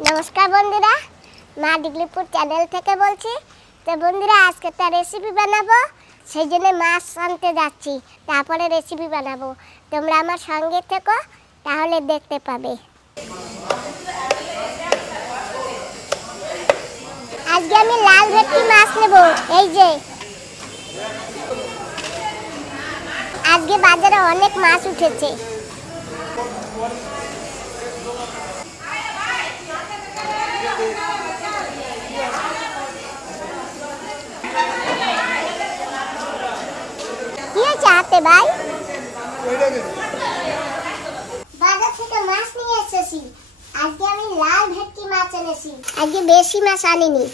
নমস্কার বন্ধুরা, মা ডিগলিপুর চ্যানেল থেকে বলছি। তো বন্ধুরা, আজকে একটা রেসিপি বানাবো, সেই জন্য মাছ আনতে যাচ্ছি, তারপরে রেসিপি বানাবো। তোমরা আমার সঙ্গে থেকো, তাহলে দেখতে পাবে। আজকে আমি লাল ভেটকি মাছ নেব। এই যে আজকে বাজারে অনেক মাছ উঠেছে। কি হয়েছে হাতে ভাই? বাজার থেকে মাছ নিয়ে এসেছি। আজকে আমি লাল ভেটকি মাছ এনেছি। আজকে বেশি মাছ আনিনি,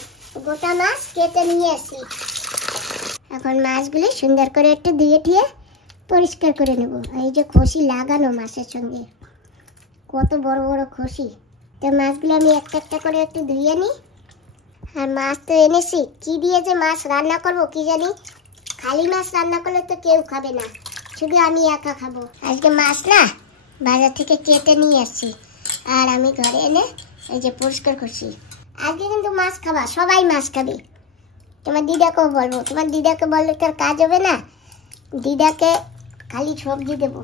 গোটা মাছ কেটে নিয়ে এসেছি। এখন মাছগুলি সুন্দর করে একটু ধুয়ে ঠিয়ে পরিষ্কার করে নেব। এই যে খসি লাগানো মাছের সঙ্গে, কত বড় বড় খসি। তো মাছগুলো আমি একটা একটা করে একটু ধুয়ে নিই। আর মাছ তো এনেছি, কি দিয়ে যে মাছ রান্না করব কি জানি। খালি মাছ রান্না করলে তো কেউ খাবে না, শুধু আমি একা খাবো। আজকে মাছ না বাজার থেকে কেটে নিয়ে আসছি, আর আমি ঘরে এনে এই যে পরিষ্কার করছি। আজকে কিন্তু মাছ খাবা, সবাই মাছ খাবে। তোমার দিদাকেও বলবো, তোমার দিদাকে বললে তোর কাজ হবে না। দিদাকে খালি সবজি দেবো,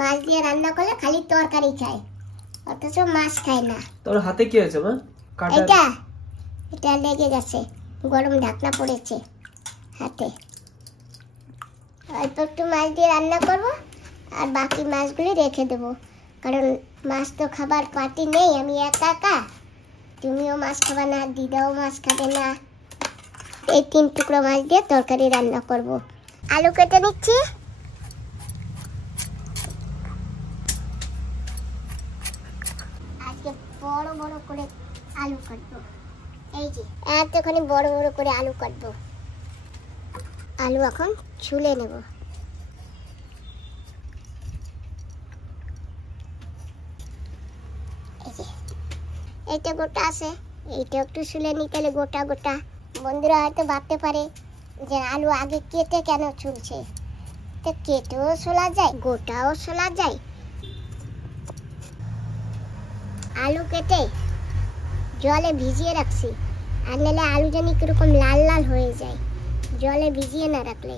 মাছ দিয়ে রান্না করলে খালি তরকারি খায়, অথচ মাছ খায় না। তোর হাতে কি হয়েছে মা? এটা লেগে গেছে, গরম ঢাকনা পড়েছে হাতে। অল্প একটু মাছ দিয়ে রান্না করব, আর বাকি মাছগুলি রেখে দেবো, কারণ মাছ তো খাবার পার্টি নেই, আমি একা একা। তুমিও মাছ খাবে না, দিদাও মাছ খাবে না। এই 3 টুকরো মাছ দিয়ে তরকারি রান্না করব। আলু কেটে নিচ্ছি। আজকে বড় বড় করে আলু কাটবো। এই যে এতখানি বড় বড় করে আলু কাটবো। আলু এখন ছুলে নেব। এইটা গোটা আছে, এইটা একটু ছুলে নিতে হলে গোটা গোটা। বন্ধুরা হয়তো ভাবতে পারে যে আলু আগে কেটে কেন ছুলছে। তো কেটেও ছোলা যায়, গোটাও ছোলা যায়। আলু কেটে জলে ভিজিয়ে রাখছি, আর নাহলে আলু জানি কিরকম লাল লাল হয়ে যায়। জলে ভিজিয়ে না রাখলে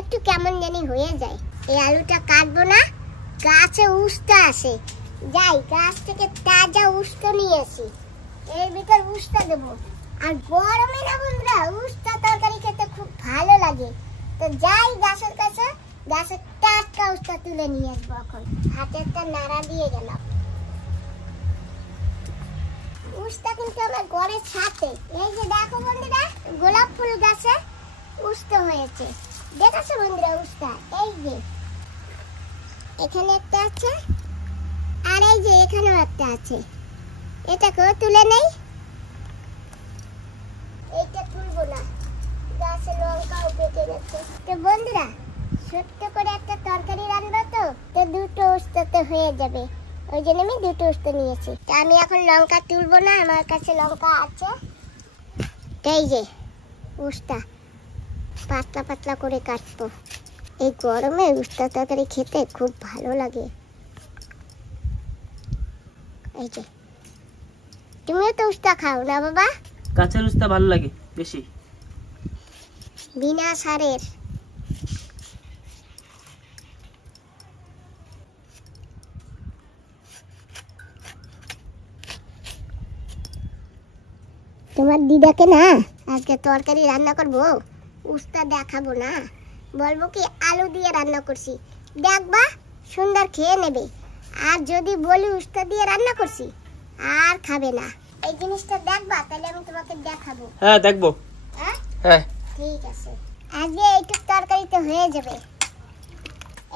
একটু কেমন জানি হয়ে যায়। এই আলুটা কাটবো না, গাছে উস্তা আসে, যাই গাছ থেকে তাজা উস্তা নিয়ে আসি, এর ভিতর উস্তা দেবো। আর গরমে না বন্ধুরা, উস্তা তরকারি খেতে খুব ভালো লাগে। তো যাই গাছের কাছে, গাছের টাটকা উস্তা তুলে নিয়ে আসবো। এখন হাতে একটা নাড়া দিয়ে গেলাম। উস্তা কিন্তু আমার ঘরের সাথে। এই যে দেখো বন্ধুরা, গোলাপ ফুল গাছে উস্তা হয়েছে, দেখেছো বন্ধুরা উস্তা? এই যে এখানে একটা আছে, আর এই যে এখানেও একটা আছে। এটাকেও তুলে নেই। এইটা তুলবো না, গাছে লঙ্কাও পেকে গেছে। তো বন্ধুরা, ছোট্ট করে একটা তরকারি রান্না, তো 2টো উস্তাতে হয়ে যাবে, ওই জন্য আমি 2টো উস্তা নিয়েছি। তা আমি এখন লঙ্কা তুলবো না, আমার কাছে লঙ্কা আছে। এই যে উস্তা পাতলা পাতলা করে কাটবো। এই গরমে উস্তা তরকারি খেতে খুব ভালো লাগে। এই যে তুমিও তো উস্তা খাও না বাবা? কাঁচের উস্তা ভালো লাগে বেশি, বিনা সারের। তোমার দিদাকে না আজকে তরকারি রান্না করবো, উস্তা দেখাবো না, বলবো কি আলু দিয়ে রান্না করছি, দেখবা সুন্দর খেয়ে নেবে। আর যদি বলি উস্তা দিয়ে রান্না করছি, আর খাবে না। এই জিনিসটা দেখবা, তাহলে আমি তোমাকে দেখাবো। হ্যাঁ দেখবো। হ্যাঁ ঠিক আছে, আজকে এইটুক তরকারিতে হয়ে যাবে।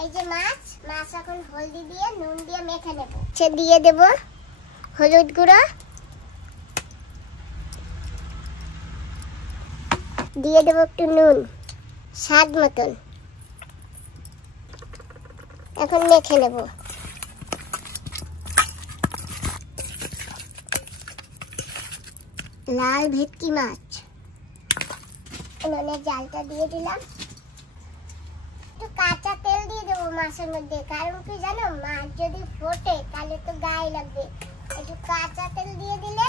এই যে মাছ এখন হলদি দিয়ে নুন দিয়ে মেখে নেব। দিয়ে দেব হলুদ গুঁড়ো, দিয়ে দেবো একটু নুন স্বাদ মতন। এখন মেখে নেব। লাল ভেটকি মাছ, উনুনে জালটা দিয়ে দিলাম। একটু কাঁচা তেল দিয়ে দেবো মাছের মধ্যে, কারণ কি জানো, মাছ যদি ফোটে তাহলে তো গায়ে লাগবে। একটু কাঁচা তেল দিয়ে দিলে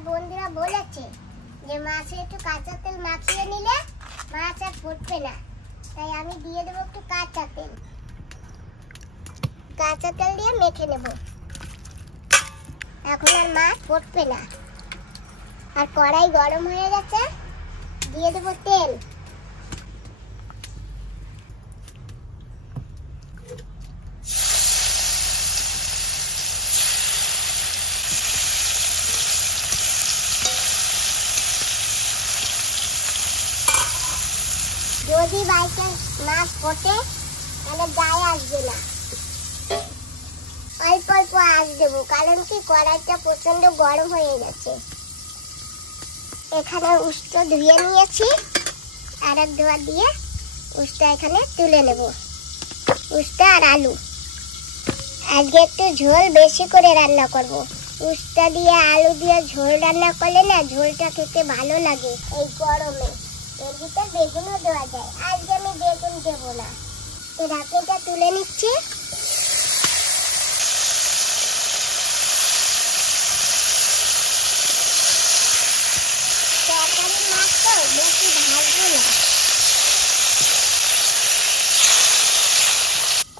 আমার বন্ধুরা বলেছে যে মাছে একটু কাঁচা তেল মাখিয়ে নিলে মাছ আর ফুটবে না, তাই আমি দিয়ে দেবো একটু কাঁচা তেল। কাঁচা তেল দিয়ে মেখে নেব, এখন আর মাছ ফুটবে না। আর কড়াই গরম হয়ে গেছে, দিয়ে দেবো তেল। যদি বাই চান্স মাছ ফোটে তাহলে গায়ে আসবে না, অল্প অল্প আঁচ দেবো, কারণ কি কড়াইটা প্রচন্ড গরম হয়ে গেছে। এখানে উস্ত ধুয়ে নিয়েছি, আর এক ধোয়া দিয়ে উস্তা এখানে তুলে নেব। উস্তা আর আলু, আজকে একটু ঝোল বেশি করে রান্না করব। উস্তা দিয়ে আলু দিয়ে ঝোল রান্না করলে না ঝোলটা খেতে ভালো লাগে এই গরমে। এর ভিতরে বেগুনও দেওয়া যায়, আজকে আমি বেগুন দেবো না। তো ঢাকনিটা তুলে নিচ্ছি। তরকারির মাছ তো বেশি ভাজবো না।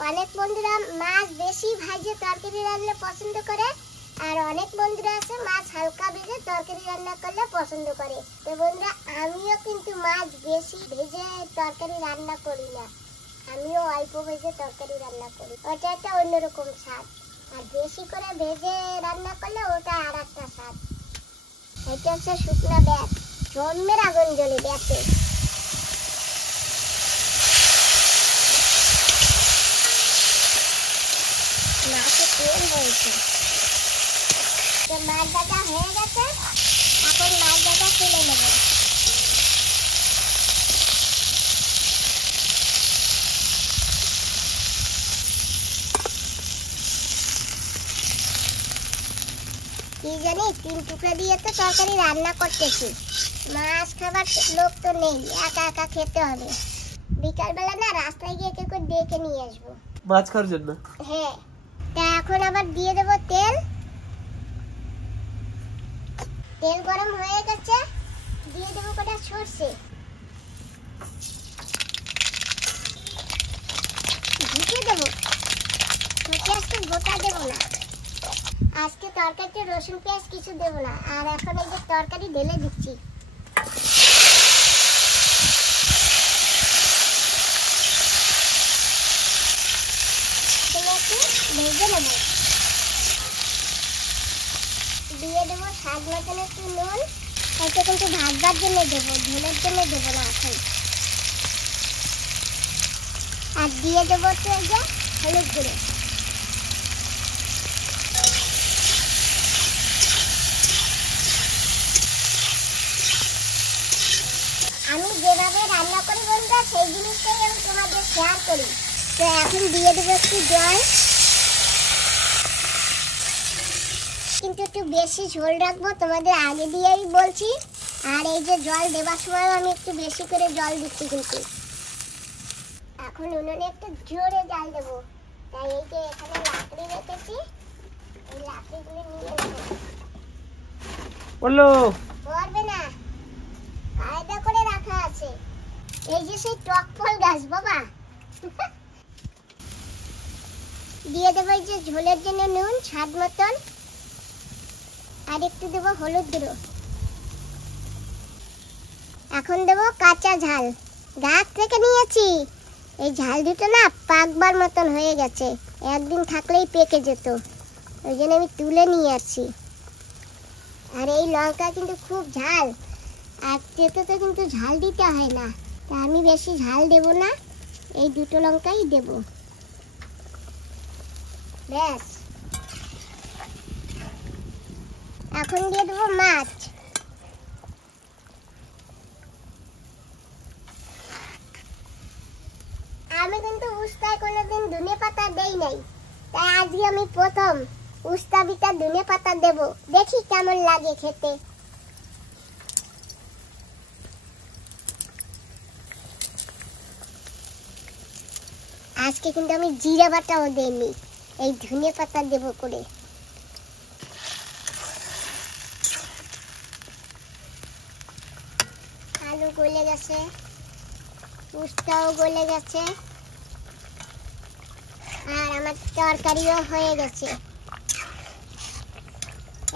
অনেক বন্ধুরা মাছ বেশি ভাজে তরকারি রান্না পছন্দ করে, আর অনেক বন্ধুরা আছে মাছ হালকা ভেজে তরকারি রান্না করলে পছন্দ করে। তো বন্ধুরা আমিও কিন্তু মাছ বেশি ভেজে তরকারি রান্না করি না, আমিও অল্প ভেজে তরকারি রান্না করি। ওটা একটা অন্যরকম স্বাদ, আর বেশি করে ভেজে রান্না করলে ওটা আর একটা স্বাদ। এটা হচ্ছে শুকনা ব্যাট, জন্মের আগুন জ্বলে ব্যাটে। মাছে তেল হয়েছে, মাছ ভাজা হয়ে গেছে, এখন মাছ ভাজা তুলে নেব। কি জানি 3 টুকরা দিয়ে তো তরকারি রান্না করতেছি, মাছ খাবার লোক তো নেই, একা একা খেতে হবে। বিকালবেলা না রাস্তায় গিয়ে কেউ ডেকে নিয়ে আসবো মাছ খাওয়ার জন্য। হ্যাঁ, তা এখন আবার দিয়ে দেবো তেল। তেল গরম হয়ে গেছে, দিয়ে দেবো কটা সরষে। ঢুকিয়ে দেবো, আজকে গোটা দেবো না। আজকে তরকারিতে রসুন পেঁয়াজ কিছু দেবো না। আর এখন এই যে তরকারি ঢেলে দিচ্ছি। ভেজে নেব, দিয়ে দেবো স্বাদ মতন একটু নুন। এটা কিন্তু ভাজবার জন্য দেবো, ঝোলের জন্য দেবো না এখন। আর দিয়ে দেবো তো এই যে হলুদ গুঁড়ো। আমি যেভাবে রান্না করি বন্ধুরা সেই জিনিসটাই আমি তোমাদের শেয়ার করি। তো এখন দিয়ে দেবো একটু জল, কিন্তু একটু বেশি ঝোল রাখবো, তোমাদের আগে দিয়েই বলছি। আর এই যে জল দেবার সময় আমি একটু বেশি করে জল দিচ্ছি কিন্তু। এখন উনুনে একটু জোরে জাল দেবো, তাই এই যে এখানে লাকড়ি রেখেছি, এই লাকড়িগুলো নিয়ে নেবো। বললো পড়বে না, কায়দা করে রাখা আছে। এই যে সেই টক ফল গাছ বাবা। দিয়ে দেবো এই যে ঝোলের জন্য নুন স্বাদ মতন, আর একটু দেবো হলুদ গুঁড়ো। এখন দেবো কাঁচা ঝাল, গাছ থেকে নিয়েছি। এই ঝাল দুটো না পাকবার মতন হয়ে গেছে, একদিন থাকলেই পেকে যেত, ওই জন্য আমি তুলে নিয়ে আসছি। আর এই লঙ্কা কিন্তু খুব ঝাল, আর তেতোতে কিন্তু ঝাল দিতে হয় না, তা আমি বেশি ঝাল দেব না, এই দুটো লঙ্কাই দেব। ব্যাস, এখন দিয়ে দেবো মাছ। আমি কিন্তু উস্তায় কোনোদিন ধনে পাতা দেই নাই, তাই আজকে আমি প্রথম উস্তা বিটা ধনে পাতা দেব, দেখি কেমন লাগে খেতে। আজকে কিন্তু আমি জিরা বাটাও দেইনি, এই ধনে পাতা দেব করে। আলু গলে গেছে, উস্তাও গলে গেছে, আর আমার তরকারিও হয়ে গেছে।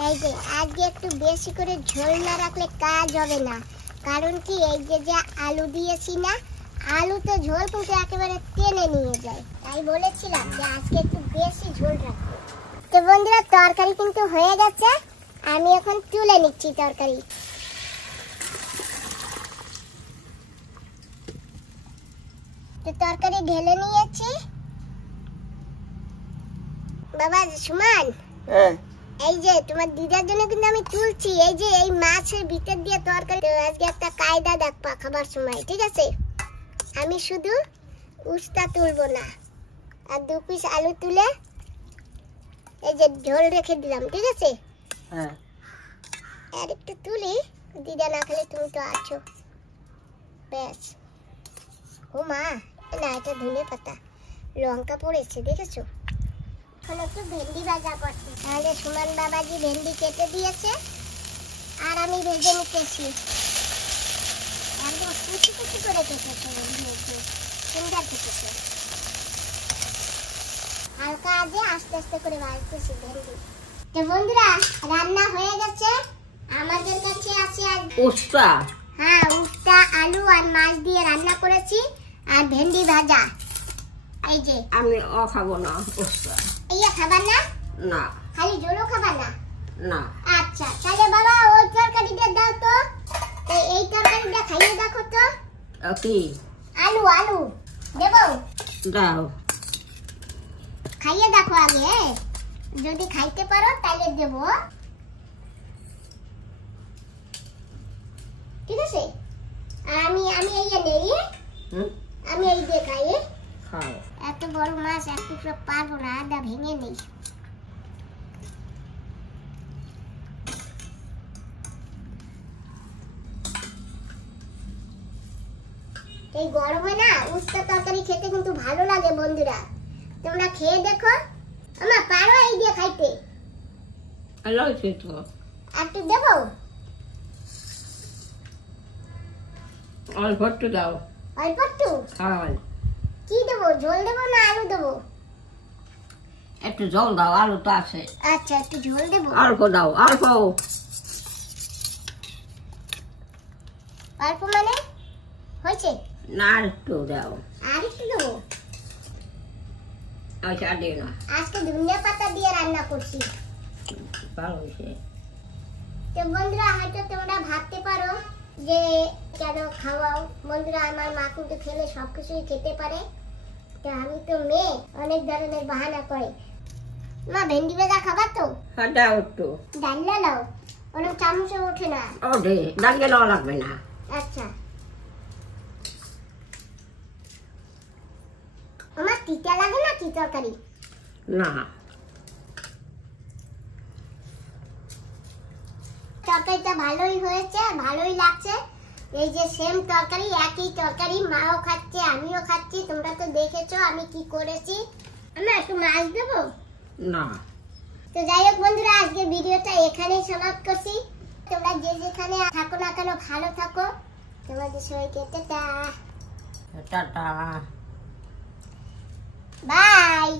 এই যে আজকে একটু বেশি করে ঝোল না রাখলে কাজ হবে না, কারণ কি এই যে আলু দিয়েছি না, আলুতে ঝোল কিন্তু একেবারে টেনে নিয়ে যায়, তাই বলেছিলাম যে আজকে একটু বেশি ঝোল রাখবো। তো বন্ধুরা তরকারি কিন্তু হয়ে গেছে, আমি এখন তুলে নিচ্ছি তরকারি। তো তরকারি ঢেলে নিয়েছি। বাবা সুমান, এই যে তোমার দিদার জন্য কিন্তু আমি তুলছি, এই যে এই মাছের ভিতর দিয়ে তরকারি। আজকে একটা কায়দা দেখবা খাবার সময়, ঠিক আছে? আমি শুধু উস্তা তুলবো না, আর 2 পিস আলু তুলে এই যে ঝোল রেখে দিলাম, ঠিক আছে? আর একটু তুলি, দিদা না খেলে তুমি তো আছো, ব্যাস। ও মা, না এটা ধনে পাতা, লঙ্কা পড়েছে, দেখেছো? এখন একটু ভেন্ডি ভাজা করছি, তাহলে সুমান বাবাজি ভেন্ডি কেটে দিয়েছে আর আমি ভেজে নিতেছি। একদম কুচি কুচি করে কেটেছে, সুন্দর কেটেছে। হালকা আজে আস্তে আস্তে করে ভাজতেছি ভেন্ডি। তো বন্ধুরা রান্না হয়ে গেছে, আমাদের কাছে আছে উস্তা। হ্যাঁ, উস্তা আলু আর মাছ দিয়ে রান্না করেছি, আর ভেন্ডি ভাজা। এই যে আমি খাবো না উস্তা। এইয়া খাবার না? না। খালি ঝোলও খাবার না? না। আচ্ছা তাহলে বাবা ওই তরকারিটা দাও তো, এই তরকারিটা খাইয়ে দেখো তো। কি? আলু আলু দেবো? দাও। খাইয়ে দেখো আগে, যদি খাইতে পারো তাহলে দেবো, ঠিক আছে? আমি এই নেই, আমি এই দিয়ে খাই। খাও। এত বড় মাছ এক টুকরো পারবো না, আদা ভেঙে নেই। এই গরমে না উস্তা তরকারি খেতে কিন্তু ভালো লাগে বন্ধুরা, তোমরা খেয়ে দেখো। আমা পারো এই দিয়ে খাইতে? আলাইছে তো। একটু দেবো? অল্প একটু দাও। অল্প একটু? খাও। কি দেবো, ঝোল দেবো না আলু দেবো? একটু জল দাও, আলু তো আছে। আচ্ছা একটু ঝোল দেবো। অল্প দাও, অল্প। অল্প মানে হয়েছে না, একটু দাও। আর একটু দেবো? আচ্ছা দিও না। আজকে ধনিয়া পাতা দিয়ে রান্না করছি। ভালো হয়েছে। তো বন্ধুরা হয়তো তোমরা ভাবতে পারো যে কেন খাওয়াও, বন্ধুরা আমার মা কিন্তু খেলে সবকিছুই খেতে পারে, তো আমি তো মেয়ে, অনেক ধরনের বাহানা করে। মা ভেন্ডি ভাজা খাবার তো? হ্যাঁ দাও একটু। ডাল্লা নাও, অনেক চামচে ওঠে না। ও দে, ডাঙ্গে নেওয়া লাগবে না। আচ্ছা আমার তিতা লাগে না কি তরকারি? না। তরকারিটা ভালোই হয়েছে, ভালোই লাগছে। এই যে সেম তরকারি, একই তরকারি, মাও খাচ্ছে আমিও খাচ্ছি, তোমরা তো দেখেছো আমি কি করেছি। আমি একটু মাছ দেবো? না। তো যাই হোক বন্ধুরা, আজকের ভিডিওটা এখানেই সমাপ্ত করছি। তোমরা যে যেখানে থাকো না কেন ভালো থাকো, তোমাদের সবাইকে টাটা টাটা। বাই।